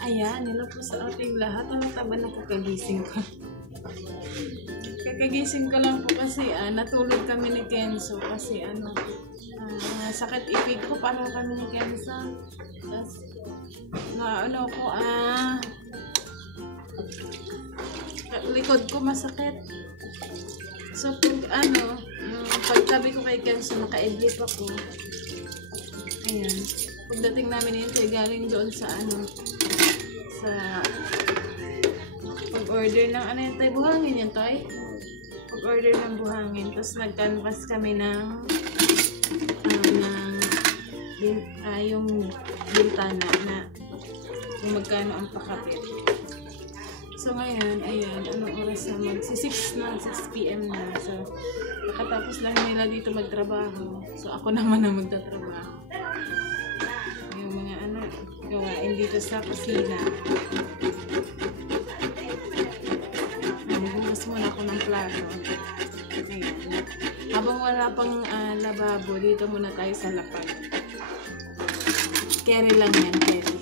Ayan, hello po sa ating lahat. Ano taba nakakagising ko? Kakagising ko lang po kasi natulog kami ni Kenzo kasi sakit ipig ko para kami ni Kenzo. Tapos likod ko masakit. So pagtabi ko kay Kenzo, naka-edit ako. Ayan. Pagdating namin yun, galing doon sa pag-order ng tayo, buhangin yan tayo. Pag-order ng buhangin, tapos nag-canvas kami ng yung bintana na kung magkano ang pakapit. So ngayon, ayan, anong oras na mag-6 p.m. na. So, nakatapos lang nila dito magtrabaho. So, ako naman na magtatrabaho. Yung mga gawain dito sa kusina. Magbukas muna ako ng plato. Ayan. Habang wala pang lababo, dito muna tayo sa lapag. Carry lang yan, carry.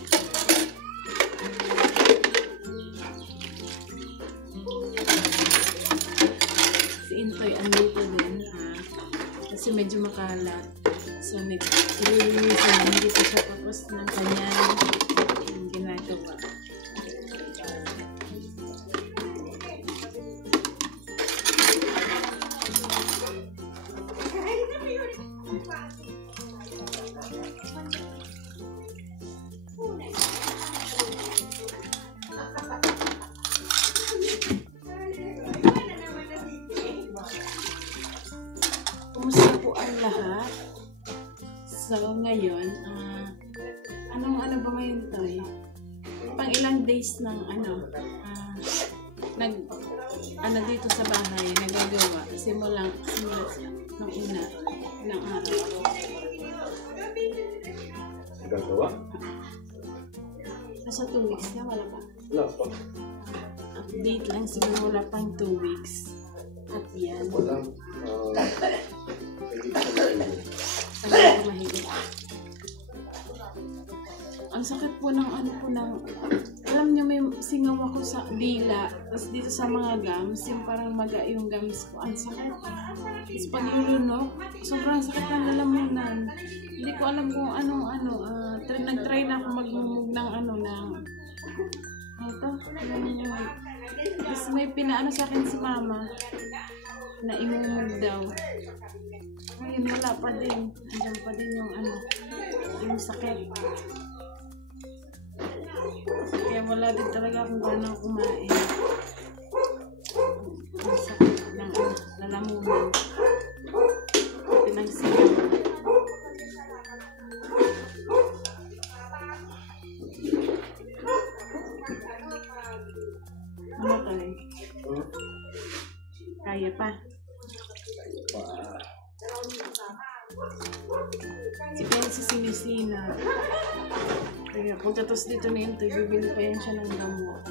Si Intoy, andito din, kasi medyo makalat. So, nag-release na, hindi pa siya tapos ng kanyang ginagawa. Kumusta po ang lahat? So, ngayon, ano ba ngayon tayo? Pang ilang days ng dito sa bahay, nagagawa. Simula ng una, ng araw. Nagagawa? Nasa 2 weeks na, wala pa? Wala pa. Update lang siguro, wala pang 2 weeks. At yan. Wala. Mahigit. Ang sakit po ng alam niyo, may singaw ako sa dila, tapos dito sa mga gums, yung parang maga yung gums ko, ang sakit. Tapos pag lulunok, sobrang sakit ng lalamunan. Hindi ko alam kung nag-try na ako magmumug ng tapos may pinaano sa akin si mama na imumug daw. Ngayon wala pa din. Andiyan pa din yung sakit. Kaya wala din talaga akong ganang kumain. Ang sakit ng lalamunan. Pinagsigaw. Ano tayo? Kaya pa. Si Kenzo sinisina. Kaya pagkatos dito na yun, bibili pa yan siya ng gamot.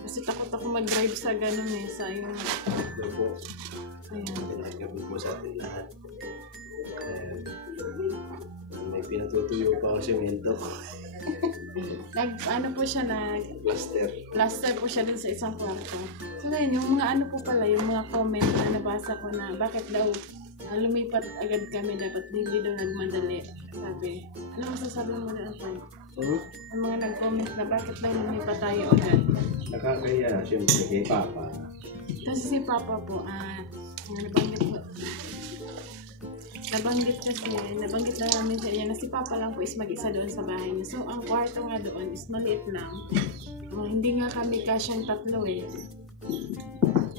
Kasi takot ako mag-drive sa ganun sa yung... Ayan. Pinagabot mo sa atin lahat. May pinatutuyo pa ang semento. Po siya plaster po siya din sa isang kwarto. So ngayon, yung mga po pala, yung mga comment na nabasa ko na bakit daw lumipat agad kami, dapat hindi daw nagmadali. Sabi, ano masasabi mo na ang ang mga nag-comment na bakit daw lumipat tayo agad? Nakakaya, siyempre kay Papa. Kasi si Papa po, nabanggit na namin sa inyo na si Papa lang po is mag-isa doon sa bahay niya. So, ang kwarto nga doon is maliit lang. Hindi nga kami kasyang 3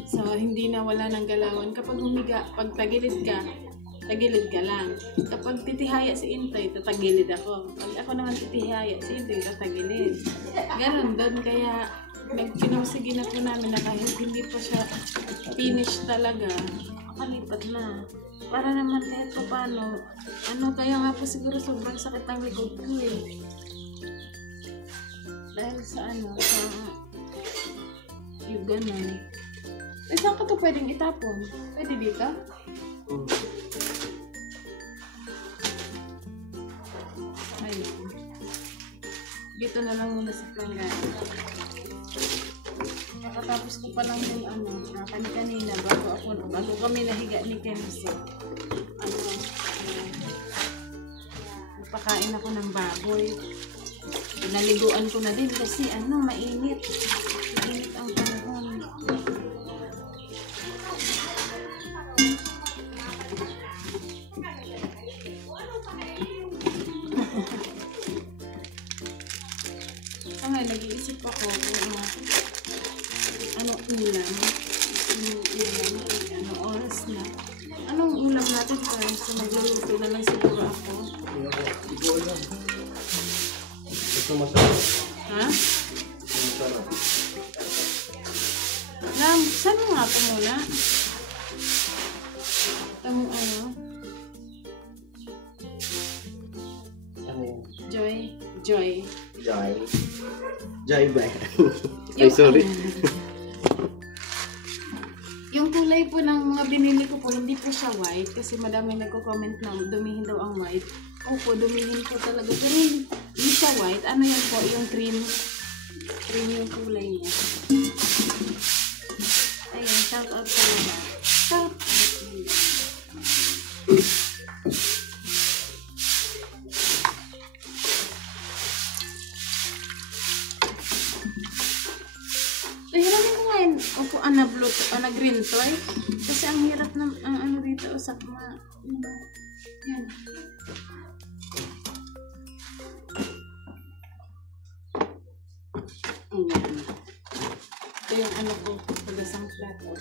So, hindi na wala ng galawan. Kapag humiga, pag tagilid ka lang. Kapag titihaya si Intoy, tatagilid ako. Pag ako naman titihaya si Intoy, tatagilid. Ganon doon, kaya pinawsigi na po namin na kahit hindi pa siya finish talaga, makalipat na. Para naman kahit pa paano, kaya nga po siguro sobrang sakit ng likod ko dahil sa yung ganon. Saan ka to pwedeng itapon? Pwede dito? Ayun. Dito na lang muna sa planggana. Kakatapos ko pa lang yung kanina bago kami nahiga ni Kenzie. Nagpakain ako ng baboy. Pinaliguan ko na din kasi mainit. Mainit ang panahon. Nag-iisip ako kung anong ulam. Anong oras na. Anong ulam natin tayo? So, magluluto na lang siguro ako. Hindi ko alam. Ito masarap. Ha? Masarap. Saan mo nga ito muna? Ano? Ano yun? Joy. Jai ba? Ay, sorry. Yung kulay po ng mga binili ko po, hindi po siya white kasi madami nagko-comment na dumihin daw ang white. Opo, dumihin po talaga. Pero hindi siya white. Ano yan po? Yung cream. Cream yung kulay niya. Ayan, shout out talaga. Shout out. Opo, green toy. Kasi ang hirap ng rito sa yan. Ayan. Ito yung ko, pagasang plato.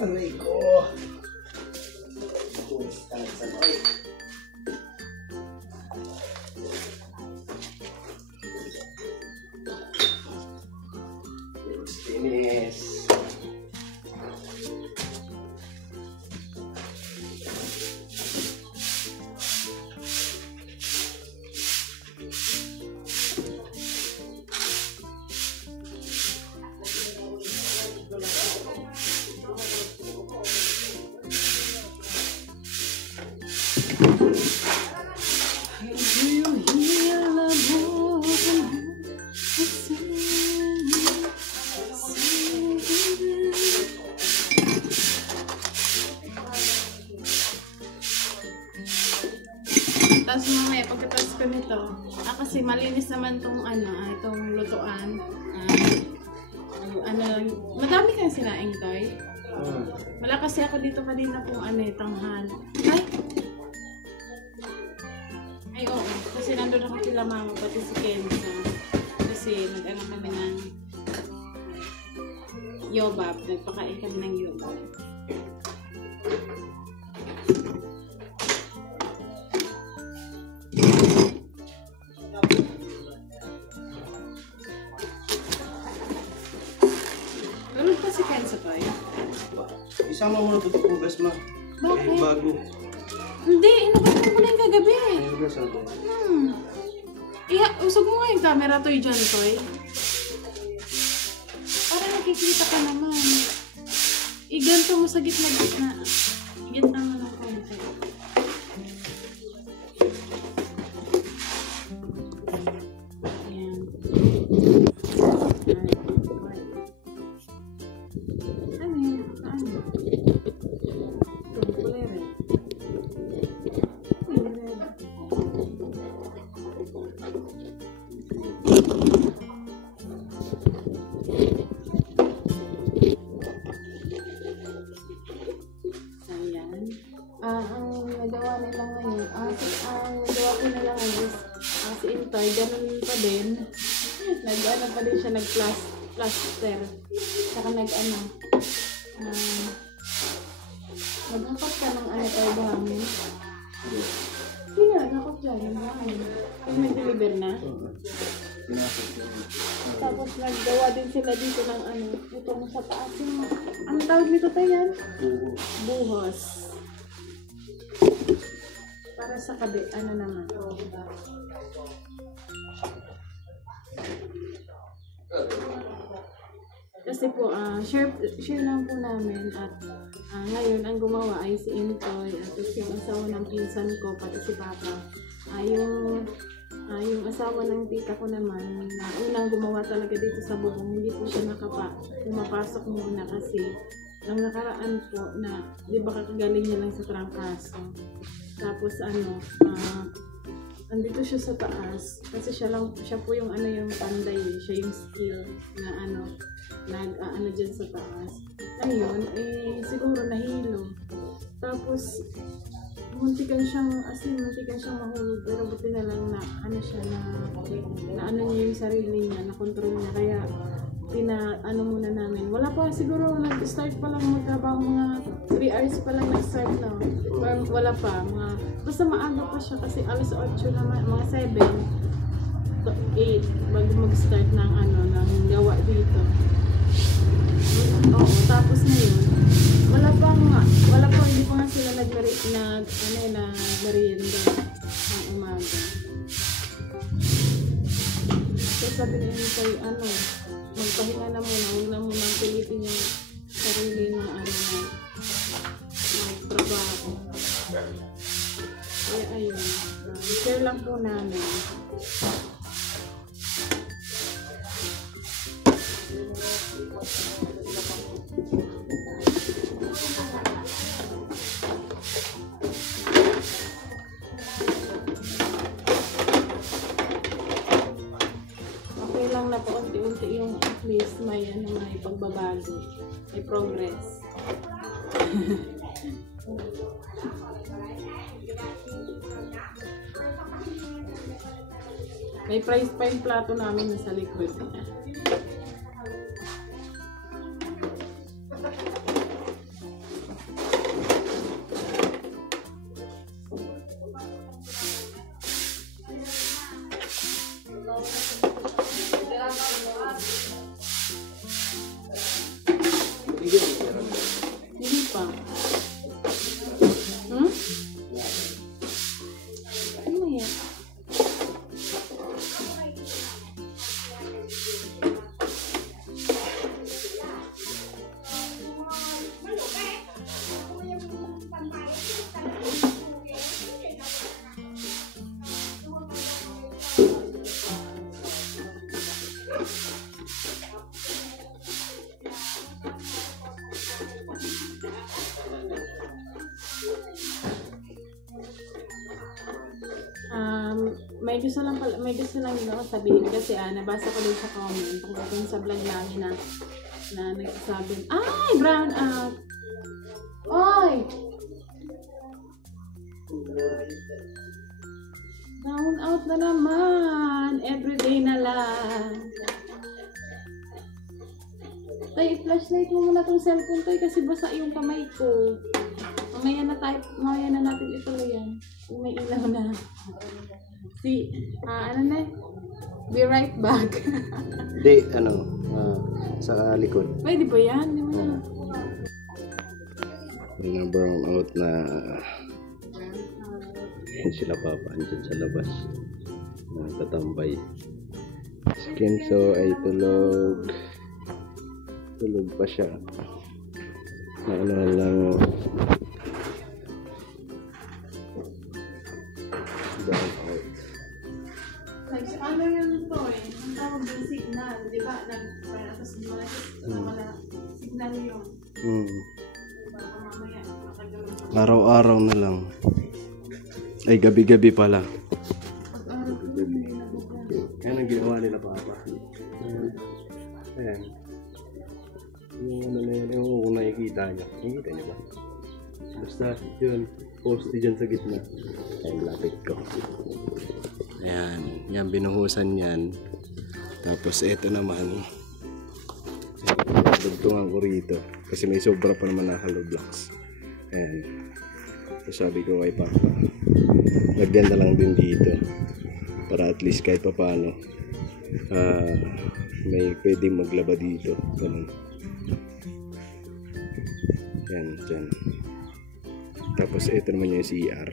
Aray ko. Finish. Tapos mamaya, pagkatapos ko nito, kasi malinis naman itong itong lutuan. Madami kang sinaing toy. Wala kasi ako dito kanina kung tanghal. Ay, oo. Kasi nandun ako sila mama, pati si Kenza. Kasi kami ng yobab. Nagpakain kami ng yobab. Tulog pa si Kenza pa Isama mo na ito kung gas ma. Bakit? Bago. Hindi, inabot mo na yung kagabi. Gas ako. Usog mo nga yung camera toy dyan, toy. Para nakikita ka naman. Iganto mo sa gitna-gitna. Gitna mo ng konti. Ayan. Ano yun? Ito, kulay red. Ang nagawa nila ngayon, ang nagawa ko nila ngayon is, si Intoy, ganun pa din. Nag-ano pa din siya, nag-plaster. Saka naghakot ka ng tayo buhangin. Hindi na, naghakot dyan, ng buhangin. Kung nag-deliver na. Pinasok yung Tapos naggawa din sila dito ng ano, itong sa taas yung, ang tawag nito tayo yan? buho. Buhos. Para sa kabi, ano naman. Kasi po, share lang po namin at ngayon ang gumawa ay si Intoy at yung asawa ng pinsan ko, pati si Papa. Yung asawa ng tita ko naman, na unang gumawa talaga dito sa bubong, hindi po siya pumapasok muna kasi ang nakaraan po na, di ba kakagaling niya lang sa trangkaso. Tapos andito siya sa taas kasi siya po yung yung panday, siya yung skill na dyan sa taas. Ayun, siguro nahilo. Tapos muntikan siyang mahulog, pero buti na lang na niya yung sarili niya, na control niya, kaya muna namin. Wala pa siguro, nag-start pa lang magtrabaho, mga 3 hours pa lang nag-start na. Wala pa, basta maaga pa siya kasi alas 8 naman, mga 7 to 8 bago mag-start ng gawa dito. Oo, tapos ngayon, wala pa, hindi pa nga sila nagmerienda ng umaga. So sabi na yun kayo, magpahinga na muna, huwag na muna pilitin yung sarili na magtrabaho. Kaya ayun, share lang po namin. Okay lang na po unti-unti yung at least may pagbabago, may progress. May price pa yung plato namin sa likod. Hindi pa. Ano yan? May gusto lang din ako sabihin kasi nabasa ko din sa comment tungkol sa vlog namin na nagsasabi, ay, brown out! Oy! Brown out na naman! Everyday na lang! Tay, flashlight mo muna tong cellphone tayo kasi basa yung kamay ko. Mamaya na natin ituloy yan. Kung may ilaw na. Be right back. Hindi, sa likod. Pwede ba yan? Di mo na. Mga brown out na sila Papa andyan sa labas. Tatambay. Si Kenzo ay tulog pa siya. Lang brown out. Ano yun to ang tawag yung signal, di ba? Tapos signal yun. Diba, mamaya, makagawin. Araw-araw na lang. Ay, gabi-gabi pala. Pag-araw ko, hindi nabubuhay. Yan ang ginawa nila Papa. Ayan. Yung na yun, yung nakikita niya. Nakikita niyo ba? Basta yun, poste dyan sa gitna. Ayan, lapit ko. Ayan, yan binuhusan yan. Tapos ito naman, dugtungan ko rito. Kasi may sobra pa naman na hollow blocks. Ayan. So sabi ko kay Papa, lagyan na lang din dito. Para at least kahit pa paano, may pwedeng maglaba dito. Ganun. Yan, dyan. Tapos ito naman yung CR.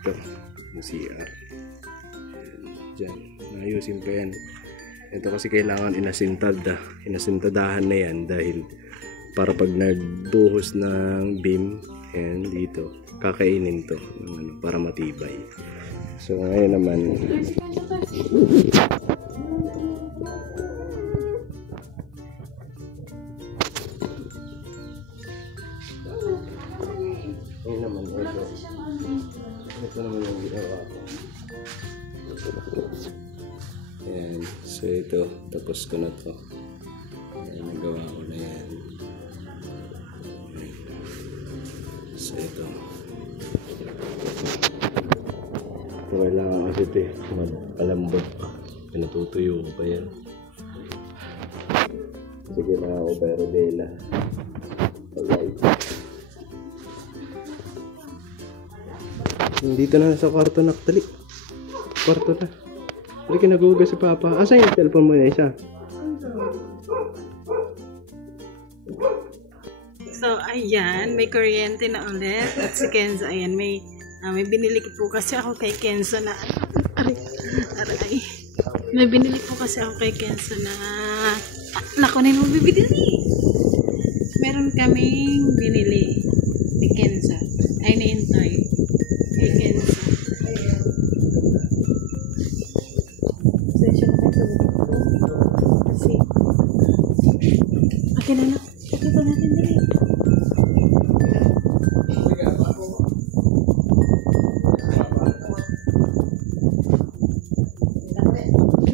Ito, yung CR. Yan, dyan. Ayusin pa yan. Ito kasi kailangan inasintadahan na yan dahil para pag nagbuhos ng beam, yan, dito, kakainin to para matibay. So ngayon naman, ito naman yung ginawa ko. Ayan, so ito, tapos ko na to. Ayan, nagawa ko na yan. So ito. Ito kailangan kasi ito eh, magpalambot pa. Pinatutuyo ko pa yan. Kasi kailangan ko pa aerodela. Alright. Dito na sa kwarto na. Dali. Kwarto na. Dali, kinagugas si Papa. Asan yung cellphone mo na isa? So, ayan. May kuryente na ulit. At si Kenzo, ayan. May binili po kasi ako kay Kenzo na aray. May binili po kasi ako kay Kenzo na nakunin mo bibili. Meron kaming binili ni Kenzo. Ay, naintay. Kay Kenzo. Kasi akin na lang. Ito natin dali.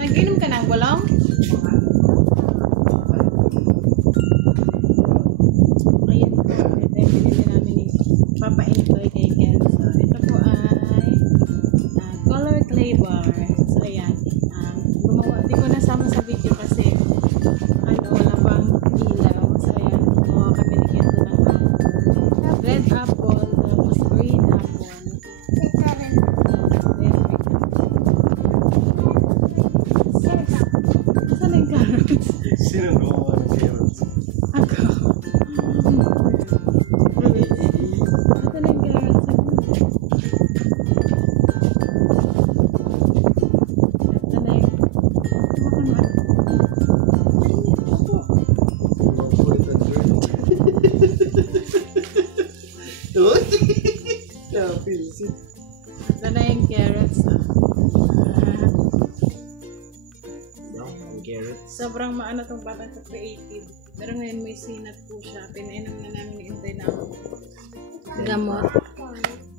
Nag-inom ka ng bulong? Ayan po. Ito yung binili namin ni Papa Intoy kay Kenzo. Ito po ay color clay bar. So ayan. Gumawa. Di ko nasama sa video kasi wala pang ilaw. So ayan. Gumawa kami ni Kenzo ng red apple tapos green apple. Saan yung carrots? Sino gumawa ng carrots? Ako. Ito na yung carrots. Ito na yung... Ito na yung carrots. Sobrang maano tong batang ka-creative. Pero ngayon may sinat po siya. Pinainom na namin ni Intay na gamot.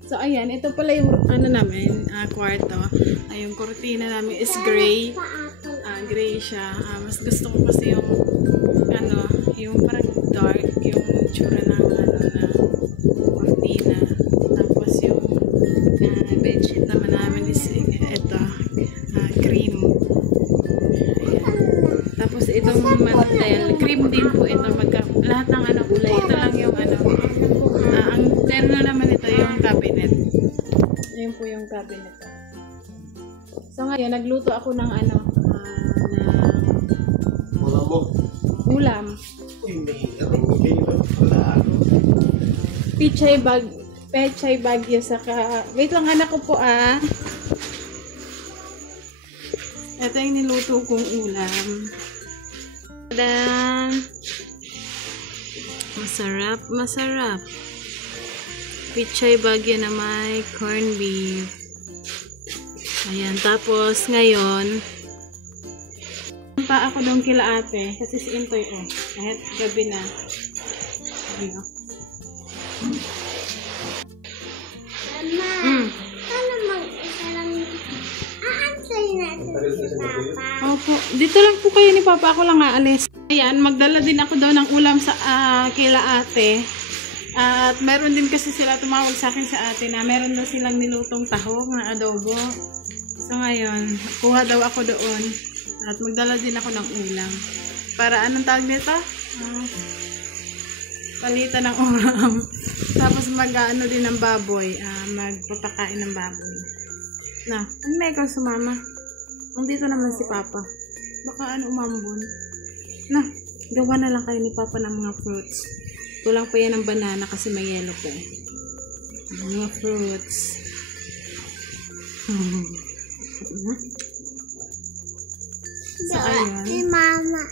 So ayan, ito pala yung namin, kwarto. Ay, yung kortina namin is gray. Gray siya. Mas gusto ko kasi yung yung parang dark, yung tsura ng na kortina. Tapos yung bedsheet naman namin is ito, cream. Tapos itong mantel, cream din po ito. Lahat ng kulay. Ito lang yung ang terno naman ito yung cabinet. Ayun po yung cabinet. So ngayon, nagluto ako ng ulam. Pechay bagyo saka... Wait lang, anak ko po Ito yung niluto kong ulam. Tadaan! Masarap, masarap. Pechay bagyo na may corned beef. Ayan, tapos ngayon, pa ako doon kila ate kasi si Intoy kahit gabi na. Opo. Dito lang po kayo ni Papa. Ako lang aalis. Ayan, magdala din ako daw ng ulam sa kila ate. At meron din kasi sila tumawag sa akin sa ate na meron na silang nilutong tahong na adobo. So ngayon, kuha daw ako doon. At magdala din ako ng ulam. Para anong tawag nito? Palitan ng ulam. Tapos mag-ano din ng baboy. Magpapakain ng baboy. Na, ano na ikaw sumama? Nandito naman si Papa. Baka umambon. Na, gawa na lang kayo ni Papa ng mga fruits. Kulang pa yan ng banana kasi may yellow pa eh. Mga fruits. So, ayun. Si Mama,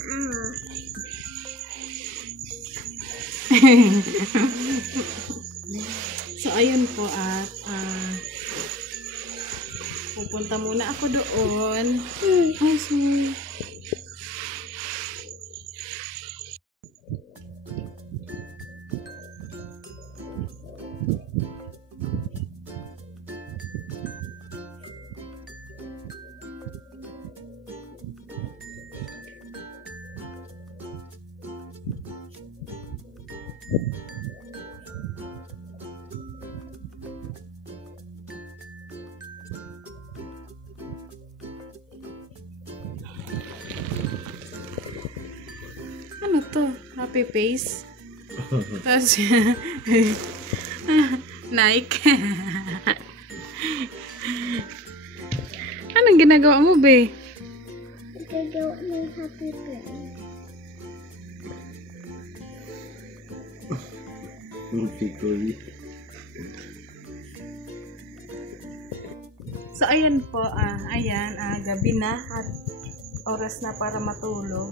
So, ayun po at pupunta muna ako doon. Ay, sorry. Ano to? Happy face? Tapos, Nike. Anong ginagawa mo, be? gagawa ng happy place. Pikoy. So, ayan po, gabi na at oras na para matulog.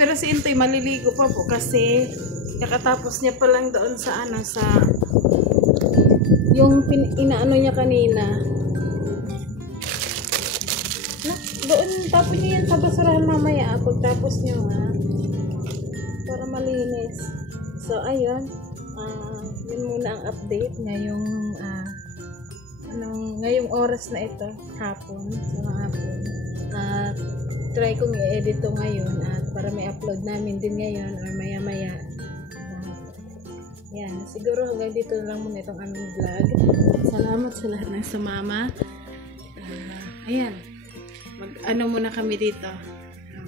Pero si Intoy maliligo pa po kasi kakatapos niya pa lang doon sa yung inaano niya kanina. Doon tapos niya yan sa basurahan mamaya pagtapos niya para malinis. So ayun, yun muna ang update ngayong oras na ito, hapon. Try kong i-edit to ngayon at para may upload namin din ngayon or maya-maya. Yan, siguro hanggang dito lang muna itong aming vlog. Salamat sa lahat ng sumama. Ayan, muna kami dito.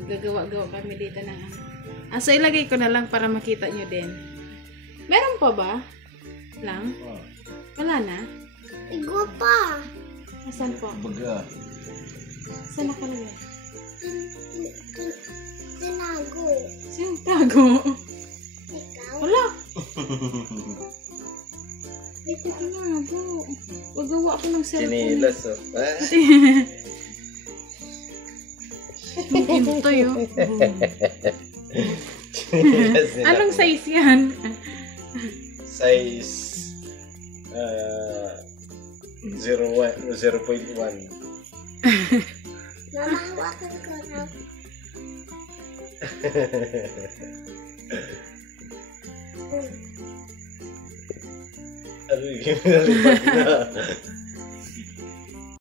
Gagawa-gawa kami dito ng so ilagay ko na lang para makita nyo din. Meron pa ba? Lang? Wala na? Igo pa. Asan po? Baga. Saan nakalagay? Tinago. Sino tago? Ikaw? Wala! Ito tinago. Gagawa ako ng cellphone. Sinilas oh. Mungkin to yun. Anong size yan? Size 0.1. Mama, hawakan ko na. Ano yung